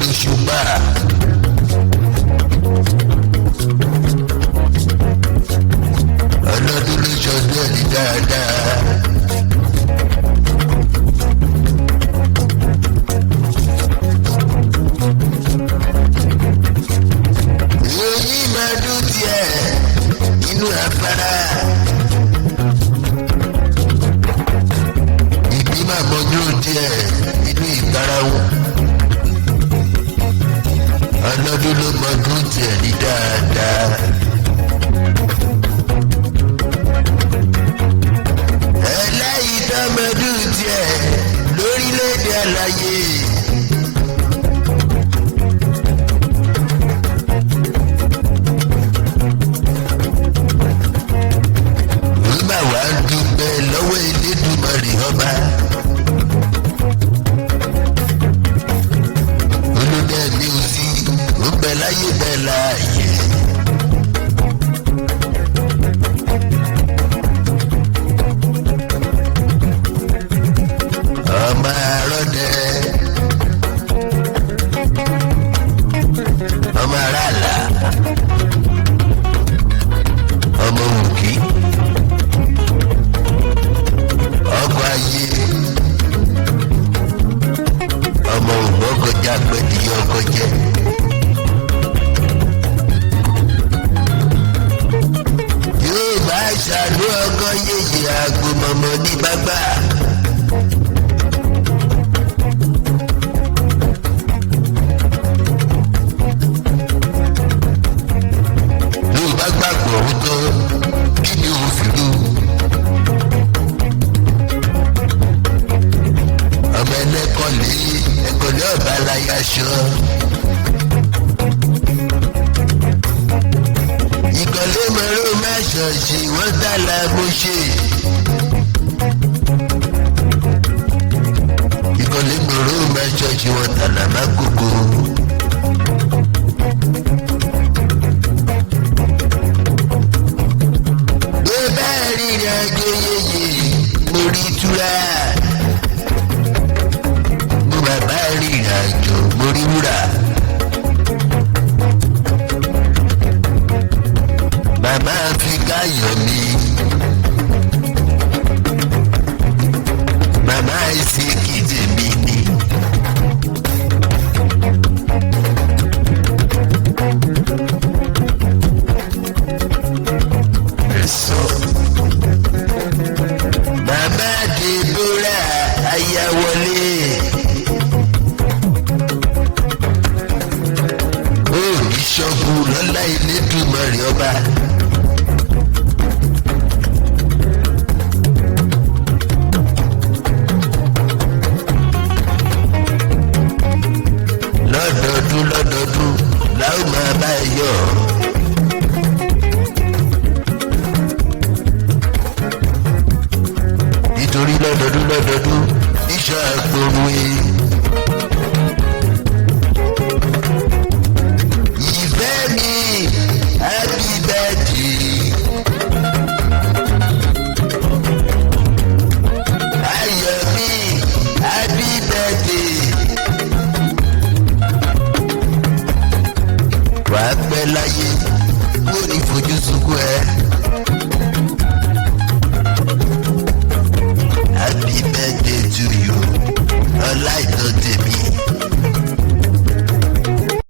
lóṣùpá. Ọlọ́dún ló ṣọdún ẹni dáadáa. Èyí máa dún tiẹ̀ nínú afárá. Ìgbín máa mọ́jú tiẹ̀ nínú ìkarahun. Ọlọ́dún ló mọ́dún tiẹ̀ ní dáadáa. Ẹlẹ́yìí tó mọ́dún tiẹ̀ lórílẹ̀‐èdè àlàyé. Nígbà wá ń dúpẹ́ lọ́wọ́ Elédùmarè ọba. Olùdẹ́ni ò sí ó bẹ láyé bẹ láàyè. Ọmọ àrọ́dẹ ọmọ aráàlá ọmọ òkì ọkọ̀ ayé ọmọ ògbọ́kọjá pẹ̀lú ọkọ̀ jẹ́. Yóò bá ṣàlù ọkọ̀ yéye àgbòmọ̀mọ́ ní bàbá. Yóò bá gbàgbọ́ ọ̀tọ̀ kí ni òun fi lù. Ọmọ ẹlẹ́kọ̀ọ́lé ẹ̀kọ́lé ọ̀bá láyé aṣọ. Ìkọ̀lé mọ̀rọ̀ má ṣọ̀ṣì wọ́n tààlà mo ṣe. Ìkọ̀lé mọ̀rọ̀ má ṣọ̀ṣì wọ́n tààlà má kókó. Bí bẹ́ẹ̀ rìnrìn àjò yeye mo rí túra. Bàbá rìnrìn àjò mórí wúrà. Bàbá Áfíríkà yọ̀ mí. Bàbá ìsìnkì tèmi ni. Bàbá Dèbórà Ayáwọlé. Ṣọ́gun lọ́lá Elédùmarè ọba. Lọ́dọọdún la ó máa bá ẹ yọ̀. Nítorí lọ́dọọdún níṣọ́ àgbòrò ẹ̀.